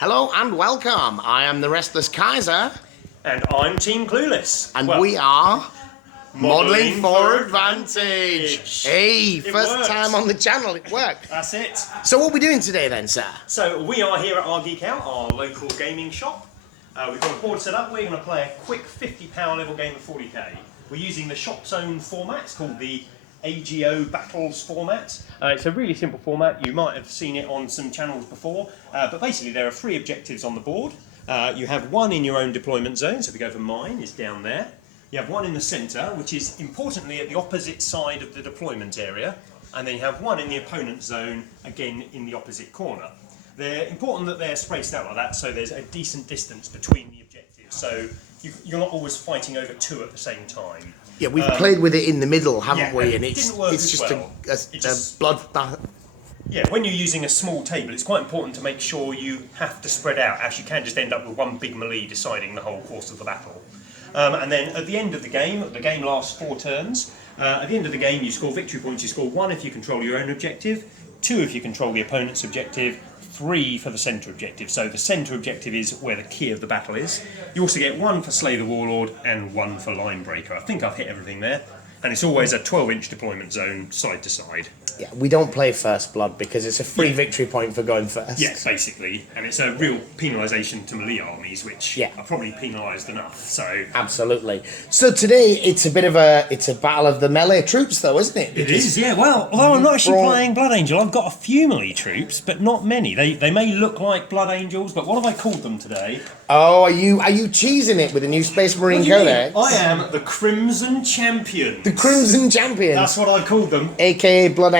Hello and welcome. I am the Restless Kaiser. And I'm Team Clueless. And we are Modelling for Advantage. Hey, first time on the channel, it worked. That's it. So what are we doing today then, sir? So we are here at our Geek Out, our local gaming shop. We've got a board set up. We're going to play a quick 50 power level game of 40k. We're using the shop's own format. It's called the AGO Battles format. It's a really simple format. You might have seen it on some channels before, but basically there are 3 objectives on the board. You have 1 in your own deployment zone, so if we go for mine, it's down there. You have 1 in the centre, which is importantly at the opposite side of the deployment area, and then you have 1 in the opponent's zone, again in the opposite corner. They're important that they're spaced out like that, so there's a decent distance between the objectives, so you're not always fighting over 2 at the same time. Yeah, we've played with it in the middle, haven't yeah, we? And it's just well. a blood. Yeah, when you're using a small table, it's quite important to make sure you have to spread out, as you can just end up with one big melee deciding the whole course of the battle. And then at the end of the game lasts 4 turns. At the end of the game, you score victory points. You score 1 if you control your own objective, 2 if you control the opponent's objective, 3 for the centre objective. So the centre objective is where the key of the battle is. You also get 1 for Slay the Warlord and 1 for Line Breaker. I think I've hit everything there. And it's always a 12-inch deployment zone, side to side. Yeah, we don't play First Blood because it's a free victory point for going first. Yeah, basically. And it's a real penalisation to melee armies, which are probably penalised enough. So absolutely. So today it's a battle of the melee troops, though, isn't it? It is, yeah. Well, although I'm not actually playing Blood Angel, I've got a few melee troops, but not many. They may look like Blood Angels, but what have I called them today? Oh, are you cheesing it with the new Space Marine Codex? I am the Crimson Champion. The Crimson Champions. That's what I called them. AKA Blood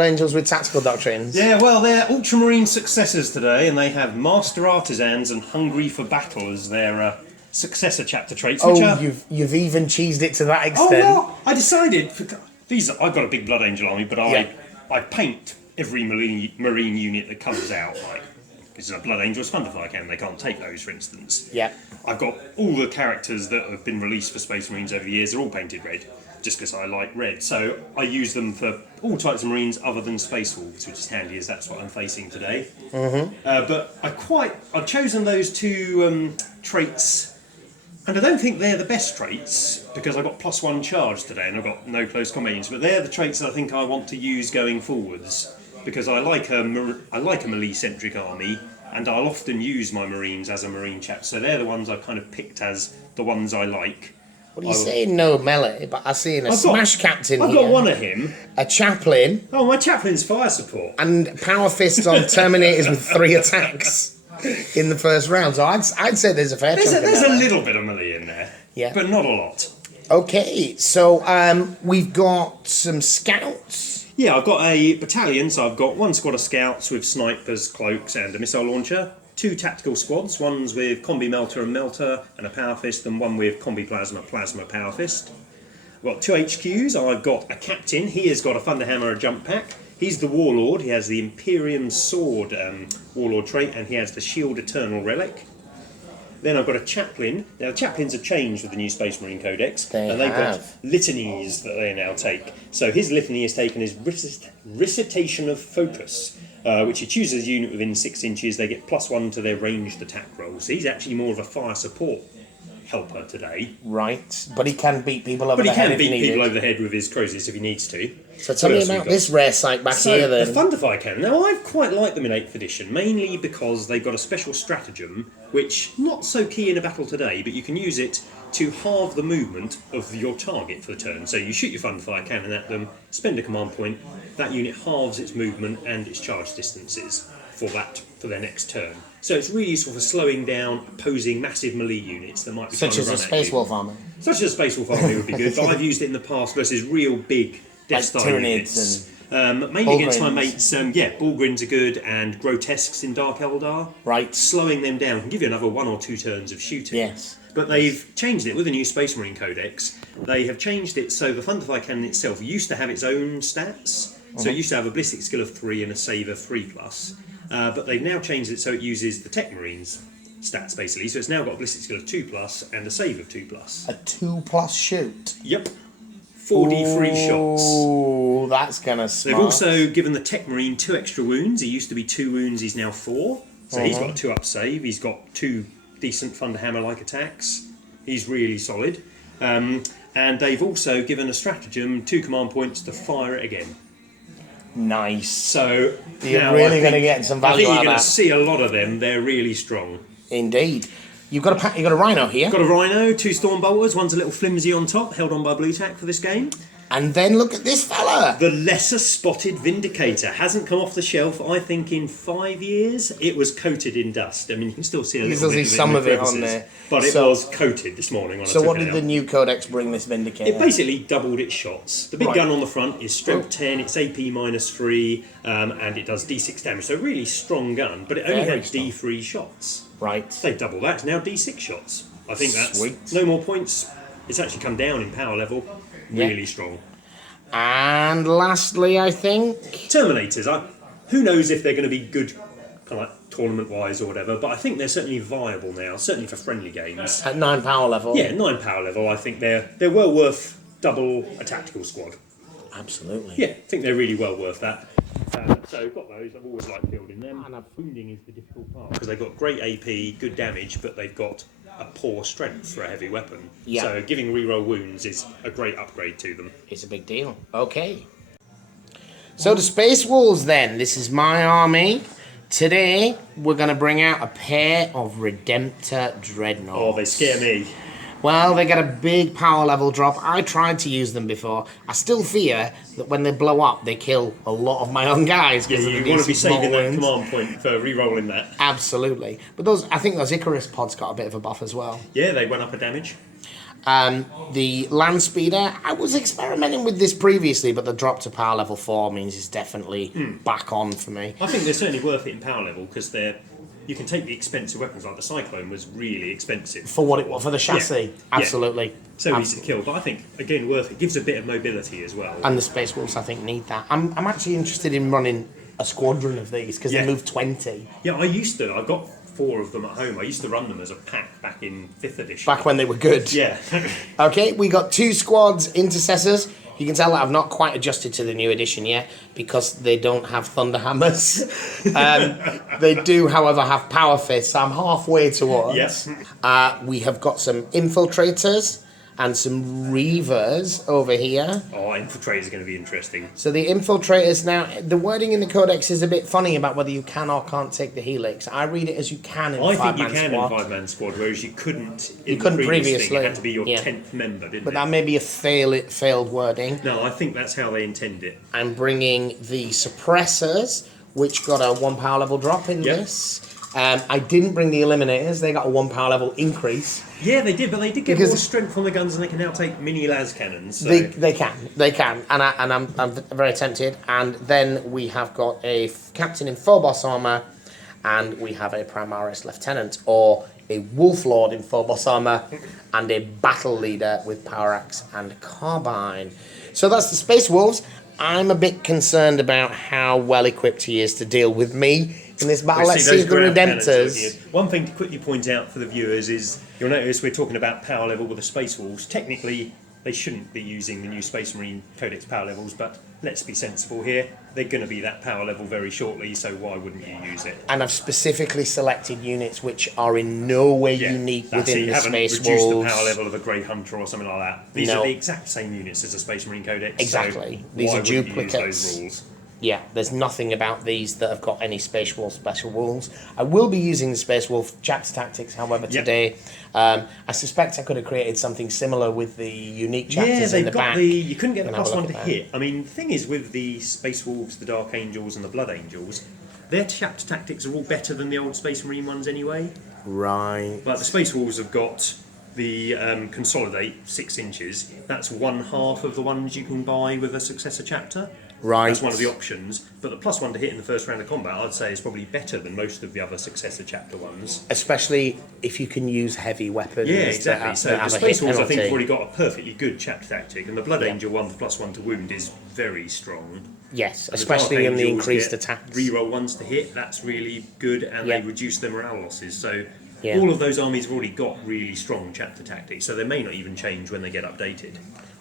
Angels with tactical doctrines. Yeah, well, they're Ultramarine successors today, and they have Master Artisans and Hungry for Battle as their successor chapter traits. Which you've even cheesed it to that extent. Oh, well, I decided, I've got a big Blood Angel army, but I paint every Marine unit that comes out, like, because a Blood Angel's fun to fly can, they can't take those, for instance. Yeah. I've got all the characters that have been released for Space Marines over the years, they're all painted red, just because I like red. So I use them for all types of Marines other than Space Wolves, which is handy as that's what I'm facing today. But I've chosen those 2 traits, and I don't think they're the best traits, because I got +1 charge today and I've got no close combat units, but they're the traits that I think I want to use going forwards, because I like a melee-centric army, and I'll often use my Marines as a Marine chap, so they're the ones I've kind of picked as the ones I like. What are you saying? No melee, but I see a Smash Captain I've got 1 of him. A Chaplain. Oh, my Chaplain's fire support. And Power Fists on Terminators with 3 attacks in the first round. So I'd say there's a fair chunk of There's melee. a little bit of melee in there, but not a lot. Okay, so we've got some scouts. Yeah, I've got a battalion, so I've got 1 squad of scouts with snipers, cloaks, and a missile launcher. 2 tactical squads, one's with Combi Melter and Melter and a Power Fist, and 1 with Combi Plasma, Plasma, Power Fist. I've got 2 HQs, I've got a captain, he has got a Thunderhammer, a jump pack. He's the Warlord, he has the Imperium Sword Warlord trait, and he has the Shield Eternal Relic. Then I've got a Chaplain. Now the Chaplains have changed with the new Space Marine Codex, and they've got litanies that they now take. So his litany is taken as Recitation of Focus, which he chooses a unit within 6 inches. They get +1 to their ranged attack roll. So he's actually more of a fire support helper today. Right, but he can beat people over the head. But he can beat people over the head with his Crozius if he needs to. So tell me about this rare sight back here then. The Thunderfire Cannon. Now I've quite liked them in 8th edition, mainly because they've got a special stratagem, which not so key in a battle today, but you can use it to halve the movement of your target for the turn. So you shoot your Thunderfire Cannon at them, spend a command point, that unit halves its movement and its charge distances for their next turn. So it's really useful for slowing down opposing massive melee units that might be such as a Space Wolf army. Such as a Space Wolf army would be good, but I've used it in the past versus real big Death Star units. Mainly against my mates, Bullgrims are good, and Grotesques in Dark Eldar. Right. Slowing them down can give you another 1 or 2 turns of shooting. Yes. But they've changed it with the new Space Marine Codex. They have changed it so the Thunderfire Cannon itself used to have its own stats. So it used to have a ballistic skill of 3 and a save of 3+. But they've now changed it so it uses the Tech Marines stats basically. So it's now got a ballistic skill of 2+ and a save of 2+. A 2+ shoot. Yep. 4d free shots. Oh, that's gonna smart. They've also given the Tech Marine 2 extra wounds. He used to be 2 wounds, he's now 4. So he's got a 2-up save. He's got 2 decent Thunderhammer-like attacks. He's really solid. And they've also given a stratagem 2 command points to fire it again. Nice. So you're really going to get some value out of that. I think you're going to see a lot of them. They're really strong. Indeed. You've got a rhino here. Got a rhino, 2 Stormbolters. One's a little flimsy on top, held on by blue tack for this game. And then look at this fella. The lesser spotted Vindicator hasn't come off the shelf, I think, in 5 years. It was coated in dust. I mean, you can still see a little bit of some of it on crevices, there. But it was coated this morning. So what did the new codex bring this Vindicator? It basically doubled its shots. The big gun on the front is strength 10, it's AP -3, and it does D6 damage. So really strong gun, but it only had D3 shots. Right. They doubled that. It's now D6 shots. I think that's Sweet. no more points. It's actually come down in power level. Really strong. And lastly, I think Terminators. Who knows if they're going to be good, kind of like tournament-wise or whatever. But I think they're certainly viable now. Certainly for friendly games. at 9 power level. Yeah, 9 power level. I think they're well worth double a tactical squad. Absolutely. Yeah, I think they're really well worth that. So I've got those. I've always liked fielding them. And wounding is the difficult part because they've got great AP, good damage, but they've got a poor strength for a heavy weapon. Yeah. So giving reroll wounds is a great upgrade to them. It's a big deal. Okay. So the Space Wolves then. This is my army. Today we're going to bring out a pair of Redemptor Dreadnoughts. Oh, they scare me. Well, they get a big power level drop. I tried to use them before. I still fear that when they blow up, they kill a lot of my own guys. Yeah, you want to be saving that command point for re-rolling that. Absolutely. But I think those Icarus pods got a bit of a buff as well. Yeah, they went up a damage. The Land Speeder, I was experimenting with this previously, but the drop to power level 4 means it's definitely back on for me. I think they're certainly worth it in power level because you can take the expensive weapons, like the Cyclone was really expensive. For what it was, for the chassis, absolutely. So easy to kill, but I think, again, worth it. Gives a bit of mobility as well. And the Space Wolves, I think, need that. I'm actually interested in running a squadron of these because they move 20. Yeah, I've got 4 of them at home. I used to run them as a pack back in 5th edition. Back when they were good. Yeah. Okay, we got 2 squads, Intercessors. You can tell that I've not quite adjusted to the new edition yet because they don't have Thunder Hammers. They do, however, have Power Fists. I'm halfway towards. Yes. We have got some Infiltrators and some Reavers over here. Oh, Infiltrators are going to be interesting. So the Infiltrators now, the wording in the Codex is a bit funny about whether you can or can't take the Helix. I read it as you can in a 5-man squad. I think you can in a 5-man squad, whereas you couldn't in couldn't the previous previously. thing. It had to be your 10th member, didn't it? But that may be a failed wording. No, I think that's how they intend it. I'm bringing the Suppressors, which got a 1 power level drop in this. I didn't bring the Eliminators. They got a 1 power level increase. Yeah, they did, but they did get more strength on the guns, and they can now take mini las cannons. So. They can, and I'm very tempted. And then we have got a Captain in Phobos armor, and we have a Primaris Lieutenant, or a Wolf Lord in Phobos armor, and a Battle Leader with Power Axe and Carbine. So that's the Space Wolves. I'm a bit concerned about how well equipped he is to deal with me in this battle. Let's see the Redemptors. One thing to quickly point out for the viewers is you'll notice we're talking about power level with the Space Wolves. Technically, they shouldn't be using the new Space Marine Codex power levels, but let's be sensible here. They're going to be that power level very shortly, so why wouldn't you use it? And I've specifically selected units which are in no way unique within the Space Wolves. You haven't reduced the power level of a Grey Hunter or something like that. These are the exact same units as the Space Marine Codex. Exactly. So These why are wouldn't you duplicates. use those rules? Yeah, there's nothing about these that have got any Space Wolf special rules. I will be using the Space Wolf chapter tactics, however, today. I suspect I could have created something similar with the unique chapters in the back. You couldn't get the +1 to hit. I mean, the thing is with the Space Wolves, the Dark Angels, and the Blood Angels, their chapter tactics are all better than the old Space Marine ones anyway. Right. But the Space Wolves have got the Consolidate 6 inches. That's 1/2 of the ones you can buy with a successor chapter. Right. That's one of the options. But the +1 to hit in the first round of combat, I'd say, is probably better than most of the other successor chapter ones. Especially if you can use heavy weapons. Yeah, exactly. So the have Space a hit Wolves, I think, have penalty. already got a perfectly good chapter tactic, and the Blood Angel one, the +1 to wound, is very strong. Yes, And especially in the Angels increased get attacks. Reroll ones to hit, that's really good, and they reduce their morale losses. So Yeah. all of those armies have already got really strong chapter tactics, so they may not even change when they get updated.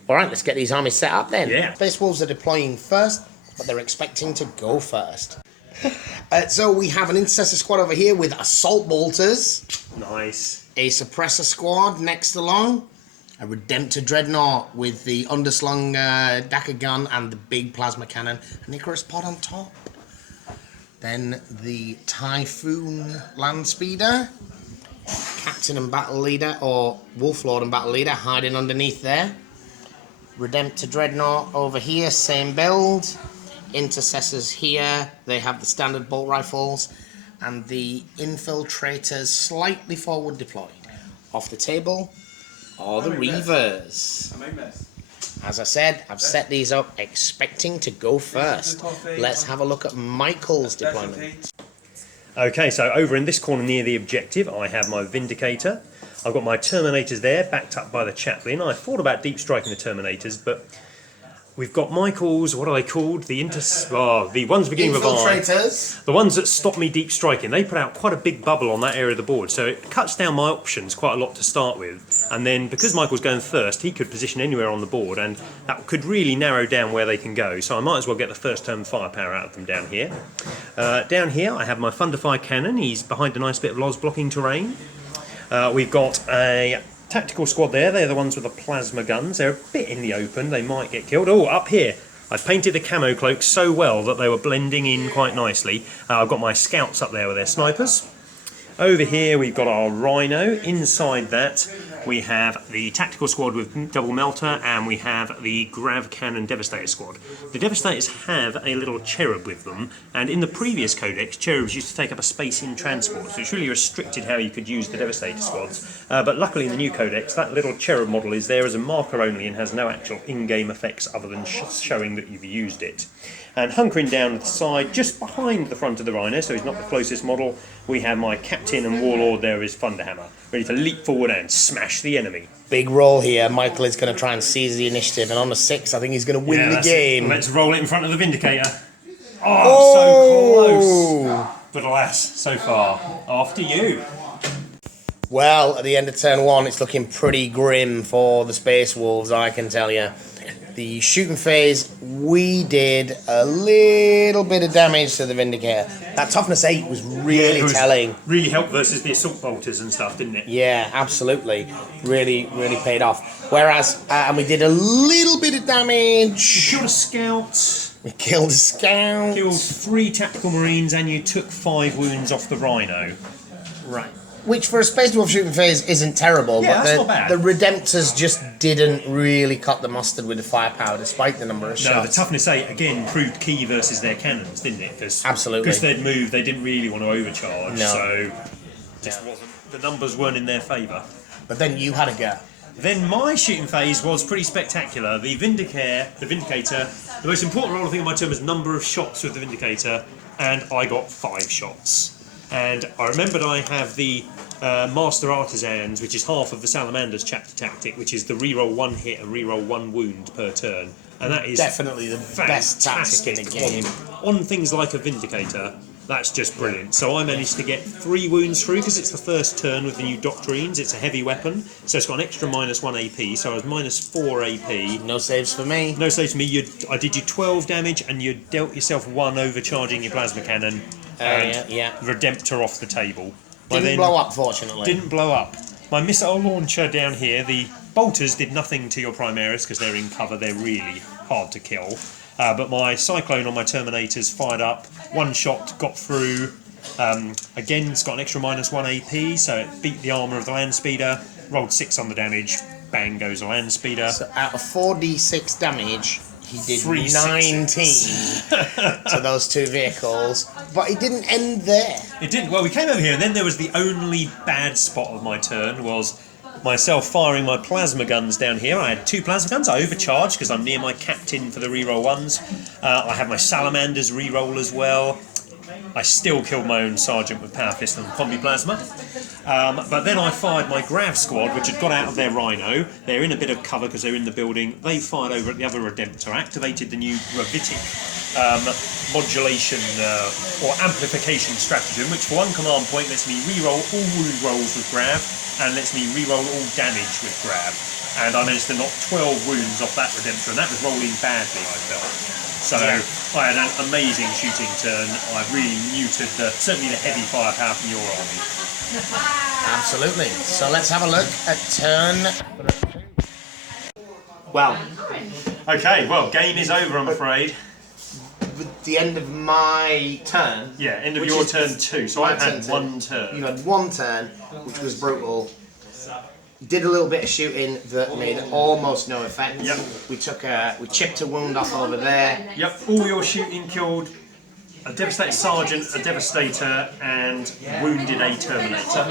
All right, let's get these armies set up then. Yeah. Space Wolves are deploying first, but they're expecting to go first. So we have an intercessor squad over here with assault bolters. Nice. A suppressor squad next along. A Redemptor Dreadnought with the underslung Daka gun and the big plasma cannon. An Icarus pod on top. Then the Typhoon land speeder. Captain and battle leader, or Wolf Lord and battle leader, hiding underneath there. Redemptor Dreadnought over here, same build. Intercessors here, they have the standard bolt rifles. And the Infiltrators slightly forward deployed. Off the table are the Reavers. As I said, I've set these up expecting to go first. Let's have a look at Michael's deployment. Okay, so over in this corner near the objective, I have my Vindicator. I've got my Terminators there, backed up by the Chaplain. I thought about deep striking the Terminators, but we've got Michael's, what are they called? The ones beginning with I. Infiltrators. The ones that stop me deep striking. They put out quite a big bubble on that area of the board, so it cuts down my options quite a lot to start with. And then, because Michael's going first, he could position anywhere on the board, and that could really narrow down where they can go. So I might as well get the first turn firepower out of them down here. Down here, I have my Thunderfire Cannon. He's behind a nice bit of Loz blocking terrain. We've got a tactical squad there. They're the ones with the plasma guns. They're a bit in the open. They might get killed. Oh, up here. I've painted the camo cloaks so well that they were blending in quite nicely. I've got my scouts up there with their snipers. Over here we've got our Rhino. Inside that we have the tactical squad with double melter, and we have the Grav Cannon Devastator squad. The Devastators have a little cherub with them, and in the previous codex, cherubs used to take up a space in transport, so it's really restricted how you could use the Devastator squads. But luckily in the new codex, that little cherub model is there as a marker only and has no actual in-game effects other than showing that you've used it. And hunkering down at the side, just behind the front of the Rhino, so he's not the closest model, we have my Captain and Warlord there is Thunderhammer, ready to leap forward and smash the enemy. Big roll here. Michael is going to try and seize the initiative, and on the 6, I think he's going to win the game. Let's roll it in front of the Vindicator. Oh, so close! But alas, so far. After you. Well, at the end of turn 1, it's looking pretty grim for the Space Wolves, I can tell you. The shooting phase, we did a little bit of damage to the Vindicator. That toughness 8 was really telling. Really helped versus the assault bolters and stuff, didn't it? Yeah, absolutely. Really paid off. Whereas, and we did a little bit of damage. You killed a scout. We killed a scout. Killed 3 tactical marines, and you took 5 wounds off the Rhino. Right. Which for a Space Wolf shooting phase isn't terrible, yeah, but that's not bad. The Redemptors just didn't really cut the mustard with the firepower despite the number of shots. No, the toughness 8 again proved key versus their cannons, didn't it? Absolutely. Because they'd moved, they didn't really want to overcharge, no. So just wasn't, the numbers weren't in their favour. But then you had a go. Then my shooting phase was pretty spectacular. The Vindicator, the most important role I think of my turn was number of shots with the Vindicator, and I got 5 shots. And I remembered I have the Master Artisans, which is half of the Salamander's chapter tactic, which is the reroll 1 hit and reroll 1 wound per turn. And that is definitely the best tactic in the game. On things like a Vindicator, that's just brilliant. So I managed to get 3 wounds through because it's the first turn with the new doctrines. It's a heavy weapon, so it's got an extra -1 AP, so I was -4 AP. No saves for me. No saves for me. I did you 12 damage, and you dealt yourself 1 overcharging your plasma cannon. Yeah. Redemptor off the table. Didn't blow up, fortunately. Didn't blow up. My missile launcher down here, the bolters did nothing to your Primaris because they're in cover, they're really hard to kill. But my Cyclone on my Terminators fired up, 1 shot, got through. Again, it's got an extra -1 AP, so it beat the armour of the Land Speeder, rolled 6 on the damage, bang goes the Land Speeder. So out of 4d6 damage, he did 3 19 to those 2 vehicles, but it didn't end there. It didn't. Well, we came over here, and then there was the only bad spot of my turn was myself firing my plasma guns down here. I had 2 plasma guns. I overcharged because I'm near my Captain for the reroll 1s. I have my Salamanders reroll as well. I still killed my own Sergeant with Power Fist and Combi Plasma. But then I fired my Grav squad, which had got out of their Rhino. They're in a bit of cover because they're in the building. They fired over at the other Redemptor, activated the new Gravitic modulation or amplification stratagem, which for 1 command point lets me reroll all wound rolls with Grav and lets me reroll all damage with Grav. And I managed to knock 12 wounds off that Redemptor, and that was rolling badly, I felt. So I had an amazing shooting turn. I really muted certainly the heavy firepower from your army. Absolutely. So let's have a look at turn. Well, okay, well, game is over, I'm afraid. With the end of my turn. Yeah, end of your turn too. So I had one turn. You had one turn, which was brutal. Did a little bit of shooting that made almost no effect. Yep. We chipped a wound off over there. Yep. All your shooting killed a devastated sergeant, a devastator, and wounded a terminator.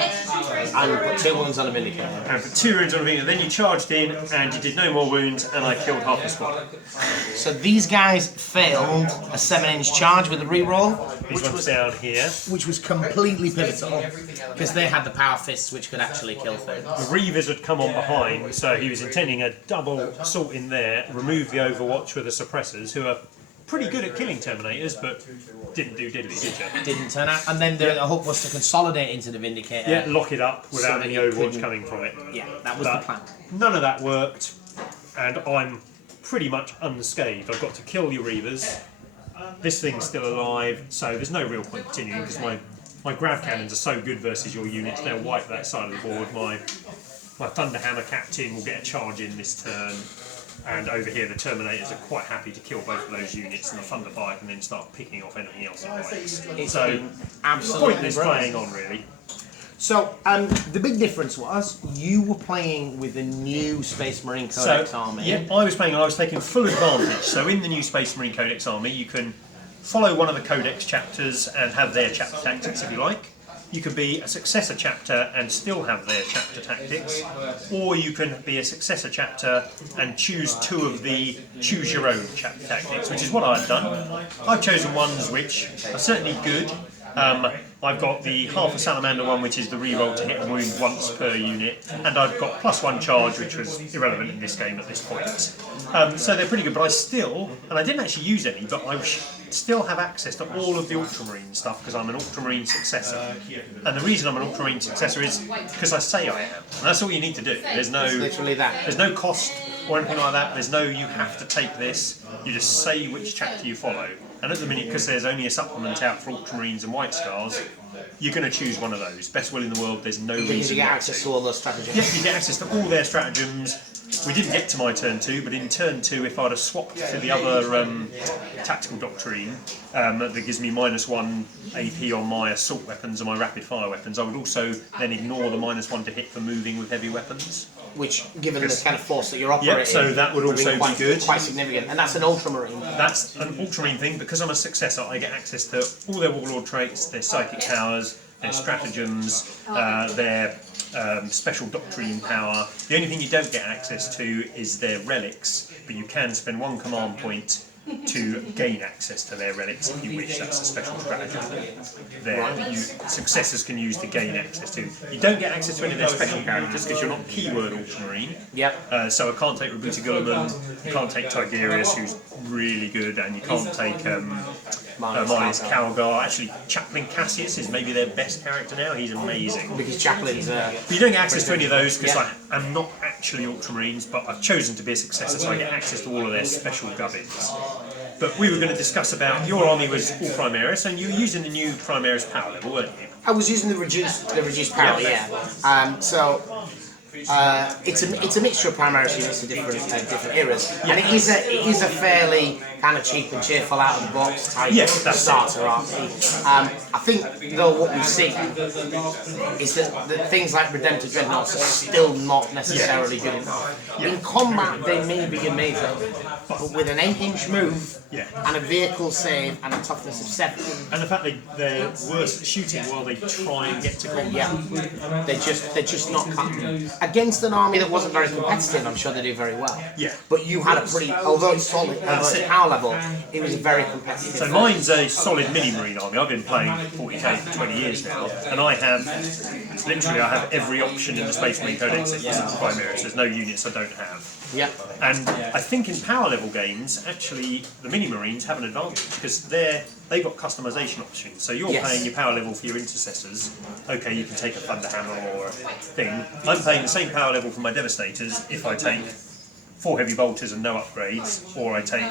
And we put 2 wounds on a vindicator. And for 2 wounds on a vindicator, then you charged in and you did no more wounds, and I killed half the squad. So these guys failed a 7-inch charge with a reroll, Which was down here. which was completely pivotal because they had the power fists, which could actually kill things. The Reavers had come on behind, so he was intending a double assault in there, remove the Overwatch with the suppressors, who are pretty good at killing Terminators, but didn't do diddly, did you? Didn't turn out, and then the hope was to consolidate into the vindicator. Yeah, lock it up without So any that Overwatch couldn't- coming from it. Yeah, that was But the plan. none of that worked, and I'm pretty much unscathed. I've got to kill your Reavers. This thing's still alive, so there's no real point continuing because my grav cannons are so good versus your units. They'll wipe that side of the board. My Thunderhammer captain will get a charge in this turn. And over here, the Terminators are quite happy to kill both of those units, and the Thunderfire can then start picking off anything else it likes. It's So, been absolutely pointless brilliant. playing on, really. So, the big difference was you were playing with the new Space Marine Codex army. Yeah, I was taking full advantage. So, in the new Space Marine Codex army, you can follow one of the Codex chapters and have their chapter tactics if you like. You could be a successor chapter and still have their chapter tactics, or you can be a successor chapter and choose 2 of the choose your own chapter tactics, which is what I've done. I've chosen ones which are certainly good. I've got the half a salamander one, which is the reroll to hit and wound once per unit, and I've got +1 charge, which was irrelevant in this game at this point. So they're pretty good, but I didn't actually use any, but I still have access to all of the Ultramarine stuff because I'm an Ultramarine successor. And the reason I'm an Ultramarine successor is because I say I am. And that's all you need to do. There's no Literally that. There's no cost or anything like that. There's no you have to take this. You just say which chapter you follow. And at the minute, because there's only a supplement out for Ultramarines and White Scars, you're going to choose one of those. Best will in the world, there's no Because reason you get not access to. to all those strategies. Yeah, you get access to all their stratagems. We didn't get to my turn 2, but in turn 2, if I'd have swapped to the other tactical doctrine that gives me -1 AP on my assault weapons and my rapid fire weapons, I would also then ignore the -1 to hit for moving with heavy weapons. Which, given the kind of force that you're operating, Yep, so that would also be quite, good. quite significant. And that's an Ultramarine. That's an Ultramarine thing. Because I'm a successor, I get access to all their Warlord traits, their psychic powers, their stratagems, their special doctrine power. The only thing you don't get access to is their relics, but you can spend 1 command point to gain access to their relics if you wish. That's a special stratagem there that you successors can use to gain access to. You don't get access to any of their special characters because you're not keyword Ultramarine. Yep. So I can't take Rabuta Gulliman, you can't take Tigerius, who's really good, and you can't take Marlies Calgar. Actually, Chaplain Cassius is maybe their best character now. He's amazing. Because Chaplain's... But you don't get access to any of those because I'm not actually Ultramarines, but I've chosen to be a successor, so I get access to all of their special gubbins. But we were going to discuss about your army was all Primaris, and you were using the new Primaris power level, weren't you? I was using the reduced power, yeah. It's a mixture of Primaris units in different eras, and it is a fairly kind of cheap and cheerful out of the box type starter army. I think though what we've seen is that things like Redemptor Dreadnoughts are still not necessarily good enough. In combat they may be amazing, but with an 8-inch move and a vehicle save and a toughness of 7. And the fact they're worse at shooting while they try and get to combat. Yeah, they're just not cutting. Against an army that wasn't very competitive, I'm sure they do very well. Yeah. But you had a pretty, although it's solid, although it's power level, it was a very competitive. So mine's a solid mini-marine army. I've been playing 40k for 20 years now, and I have every option in the Space Marine Codex that isn't Primaris. There's no units I don't have. Yeah. And I think in power level games, actually, the mini-marines have an advantage because they've got customization options. So you're playing your power level for your intercessors. Okay, you can take a Thunderhammer or a thing. I'm playing the same power level for my Devastators if I take 4 heavy bolters and no upgrades, or I take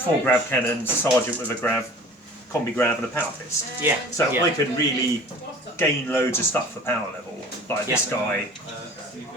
4 grav cannons, sergeant with a grav, combi grav and a power fist. Yeah. So yeah. I can really gain loads of stuff for power level. Like this guy,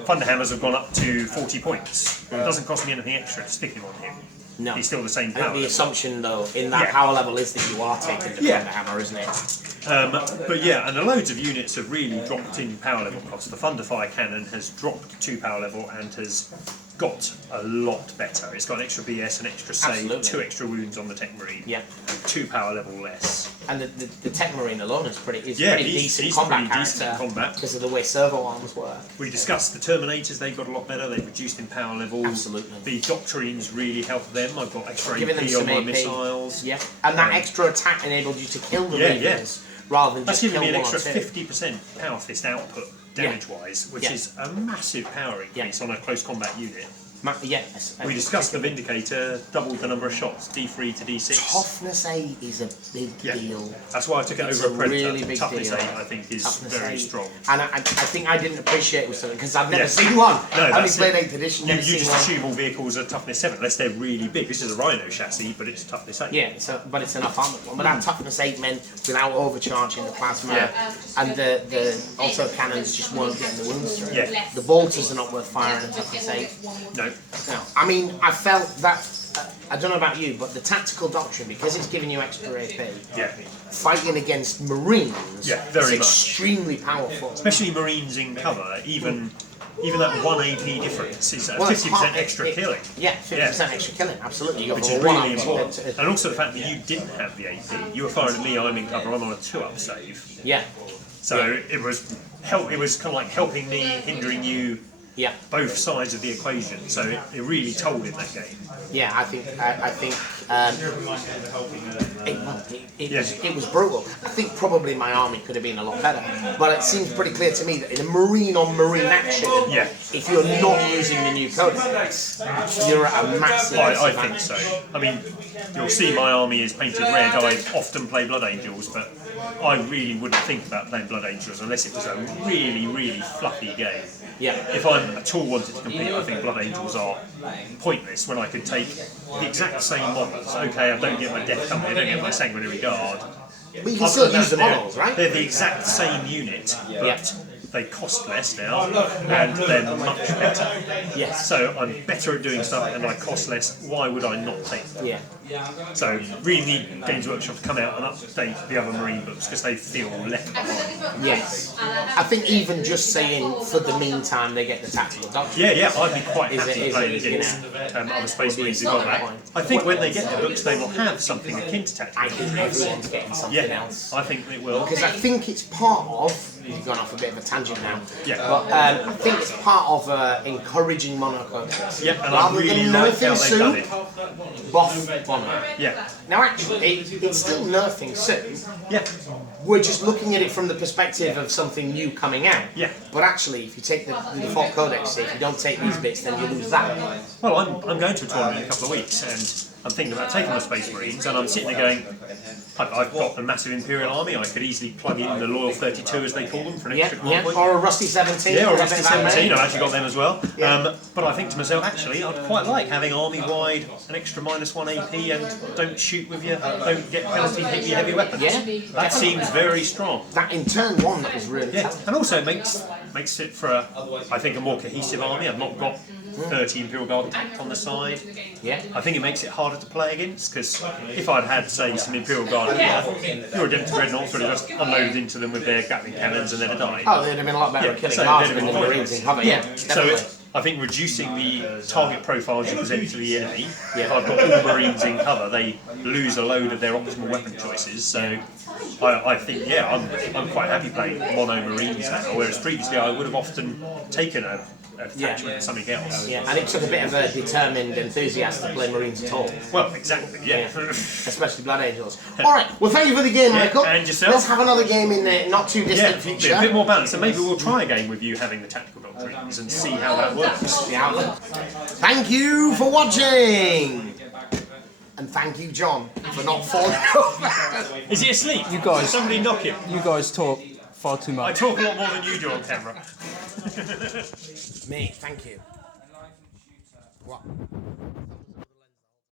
Thunderhammers have gone up to 40 points. It doesn't cost me anything extra to stick him on him. No. He's still the same I power think the level. assumption, though, in that Yeah. power level is that you are taking the Thunderhammer, isn't it? But yeah, and the loads of units have really dropped in power level cost. The Thunderfire Cannon has dropped 2 power level and has got a lot better. It's got an extra BS, an extra save, Absolutely. 2 extra wounds on the Tech Marine, Yeah. and 2 power level less. And the Tech Marine alone is pretty He's decent combat pretty decent character in combat. because of the way servo arms work. We discussed the Terminators, they've got a lot better, they've reduced in power levels. Absolutely. The Doctrines really help them. I've got extra Giving them AP some on my AP. missiles. Yeah. And that extra attack enabled you to kill the Yeah, Reavers rather than That's just giving kill me an one extra or two. 50% power fist output damage-wise, which Yeah. is a massive power increase on a close combat unit. Yes. We discussed the Vindicator, doubled the number of shots, D3 to D6. Toughness 8 is a big deal. That's why I took it It's over a a Predator. really big Toughness deal. 8, I think, is Toughness very 8. strong. And I think I didn't appreciate it with something because I've never seen one. No, I only that's played it. 8th edition. You Never seen just one. assume all vehicles are toughness 7, unless they're really big. This is a Rhino chassis, but it's toughness 8. Yeah, but it's enough armored one. But that toughness 8 meant without overcharging the plasma, and the auto cannons just weren't getting the wounds through. Yeah. The bolters are not worth firing at toughness 8. No. No, I mean, I felt that. I don't know about you, but the tactical doctrine, because it's giving you extra AP, Yeah. fighting against Marines very is much. extremely powerful. Especially Marines in cover, even that 1 AP difference is a Well, it's 50% hard- extra killing. Yeah, 50% extra killing, absolutely. You got Which the is one really up important. to- And also the fact that you didn't have the AP. You were firing at me, I'm in cover, I'm on a 2-up save. Yeah, So it was kind of like helping me, hindering you, yeah, both sides of the equation. So it really told in that game. yeah. I think it was brutal. I think probably my army could have been a lot better, but it seems pretty clear to me that in a Marine on Marine action, Yeah. if you're not using the new codex, you're at a massive I think so. I mean, you'll see my army is painted red. I often play Blood Angels, but I really wouldn't think about playing Blood Angels unless it was a really, really fluffy game. Yeah. If I at all wanted to compete, I think Blood Angels are pointless when I could take the exact same models. Okay, I don't get my Death Company, I don't get my Sanguinary Guard. But you can still use the They're- models, right? They're the exact same unit, but Yeah. they cost less now, and they're much better. Yes. So I'm better at doing stuff, and I cost less. Why would I not take them? Yeah. So really need Games Workshop to come out and update the other Marine books because they feel left behind. Yes. I think even just saying for the meantime they get the tactical doctrine. Yeah, I'd be quite Is happy it- playing you against other Space Marines in not combat. point. I think when they get the books, they will have something akin to I tactical think doctrines. everyone's getting something Yeah, else. I think it will. Because I think it's part of. You've gone off a bit of a tangent now. Yeah. But I think it's part of encouraging monocodes. Yeah, and I Rather really than like how nerfing they've done soup, it. buff mono. Yeah, Now actually, it's still nerfing soup. yeah, We're just looking at it from the perspective of something new coming out. Yeah. But actually, if you take the default codex, if you don't take these bits, then you lose that. Well, I'm going to a tournament in a couple of weeks, and I'm thinking about taking my Space Marines, and I'm sitting there going, I've got a massive Imperial army, I could easily plug in the Loyal 32, as they call them, for an Yeah, extra yeah. point. Or a Rusty 17. Yeah, or a bit Rusty of that, 17, mate. I've actually got them as well. Yeah. But I think to myself, actually, I'd quite like having army-wide an extra -1 AP and don't shoot with you, don't get penalty, hit your heavy weapons. Yeah, That seems very strong. That in turn one that was really Yeah, tough. and also makes it for I think a more cohesive army. I've not got 30 Imperial Guard tacked on the side. Yeah. I think it makes it harder to play against because if I'd had, say, some Imperial Guard here, your Identity Dreadnoughts would have just unloaded into them with their Gatling cannons and they'd have died. Oh, they'd have been a lot better at killing so guards they'd have than the been Marines in cover. Yeah, Yeah, so definitely. I think reducing the target profiles you present to the enemy, if I've got all Marines in cover, they lose a load of their optimal weapon choices. So I think, yeah, I'm quite happy playing mono Marines now, whereas previously I would have often taken a attachment to something else. Yeah, and it took a bit of a determined enthusiast to play Marines at all. Well, exactly, yeah. Especially Blood Angels. Alright, well thank you for the game, Michael. and yourself. Let's have another game in the not too distant Yeah, future. be a bit more balanced, and maybe we'll try a game with you having the tactical doctrines and see how that works. Yeah. Thank you for watching! And thank you, John, for not falling over. Is he asleep? You guys- Somebody knock him. You guys talk far too I much. talk a lot more than you do on camera. Me, thank you. What?